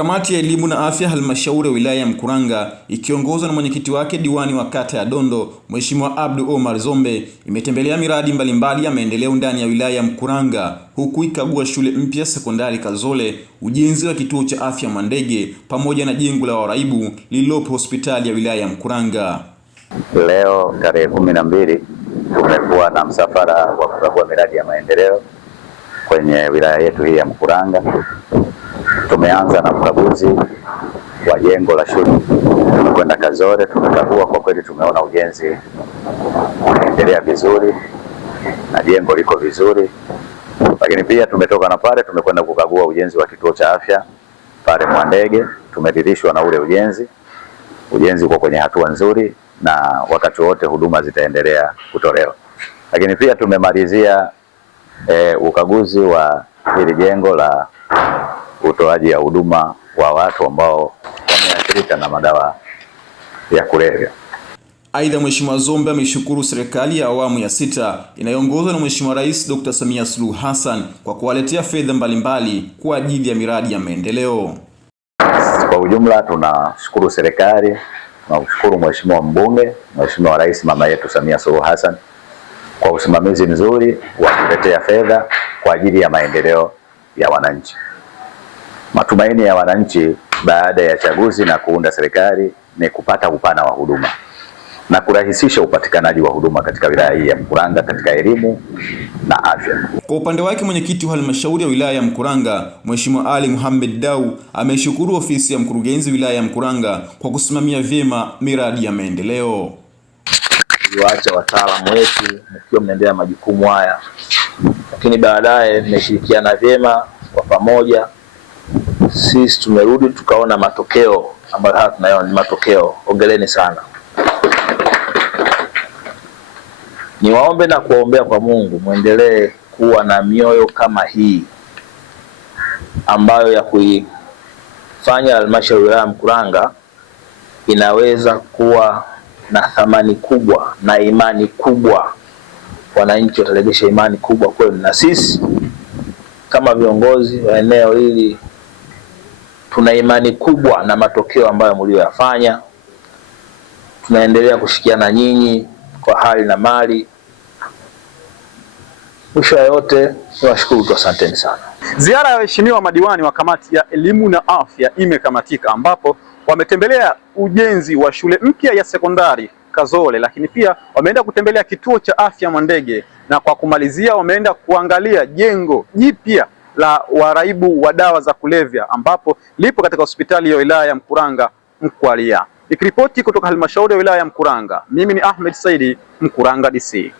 Kamati ya elimu na afya halmashauri ya wilaya ya Mkuranga ikiongozwa na mwenyekiti wake diwani wa kata ya Dondo Mheshimiwa Abdu Omar Zombe imetembelea miradi mbalimbali ya maendeleo ndani ya wilaya ya Mkuranga, huku ikagua shule mpya sekondari Kazole, ujenzi wa kituo cha afya Mwandege pamoja na jengo la waraibu lililopo hospitali ya wilaya ya Mkuranga. Leo tarehe 12 tumekuwa na msafara wa kukagua miradi ya maendeleo kwenye wilaya yetu hii ya Mkuranga. Tumeanza na ukaguzi wa jengo la shule kwenda Kazole. Tumekagua, kwa kweli tumeona ujenzi unaendelea vizuri na jengo liko vizuri. Lakini pia tumetoka na pale tumekwenda kukagua ujenzi wa kituo cha afya pale Mwandege. Tumeridhishwa na ule ujenzi uko kwenye hatua nzuri na wakati wote huduma zitaendelea kutolewa. Lakini pia tumemalizia ukaguzi wa hili jengo la utoaji ya huduma wa watu ambao wameathirika na madawa ya kulevya. Aidha, Mheshimiwa Zombe ameshukuru serikali ya awamu ya 6 inayoongozwa na Mheshimiwa Rais Dr. Samia Suluhu Hassan kwa kuwaletea fedha mbalimbali kwa ajili ya miradi ya maendeleo. Kwa ujumla tunashukuru serikali, tunashukuru Mheshimiwa mbunge, Mheshimiwa Rais mama yetu Samia Suluhu Hassan kwa usimamizi mzuri wa kuletea fedha kwa ajili ya maendeleo ya wananchi. Matumaini ya wananchi baada ya chaguzi na kuunda serikali ni kupata upana wa huduma na kurahisisha upatikanaji wa huduma katika wilaya hii ya Mkuranga katika elimu na afya. Kwa upande wake mwenyekiti wa halmashauri ya wilaya ya Mkuranga Mheshimiwa Ali Muhammad Dau ameshukuru ofisi ya mkurugenzi wilaya ya Mkuranga kwa kusimamia vyema miradi ya maendeleo. Tuliwaacha wataalamu wetu mkiwa mnaendelea majukumu haya, lakini baadaye mmeshirikiana vyema kwa pamoja. Sisi tumerudi tukaona matokeo ambayo hapa tunayaona ni matokeo. Hongereni sana. Niwaombe na kuombea kwa Mungu muendelee kuwa na mioyo kama hii ambayo ya kuifanya halmashauri ya wilaya Mkuranga inaweza kuwa na thamani kubwa na imani kubwa. Wananchi watarejesha imani kubwa kwenu, na sisi kama viongozi wa eneo hili tuna imani kubwa na matokeo ambayo mlioyafanya. Tunaendelea kushikiana nyinyi kwa hali na mali. Mwisho wa yote niwashukuru tu, asanteni sana. Ziara ya waheshimiwa madiwani wa kamati ya elimu na afya imekamatika, ambapo wametembelea ujenzi wa shule mpya ya sekondari Kazole, lakini pia wameenda kutembelea kituo cha afya Mwandege, na kwa kumalizia wameenda kuangalia jengo jipya la waraibu wa dawa za kulevya ambapo lipo katika hospitali ya wilaya ya Mkuranga Mkwalia. Nikiripoti kutoka halmashauri ya wilaya ya Mkuranga, mimi ni Ahmed Saidi, Mkuranga DC.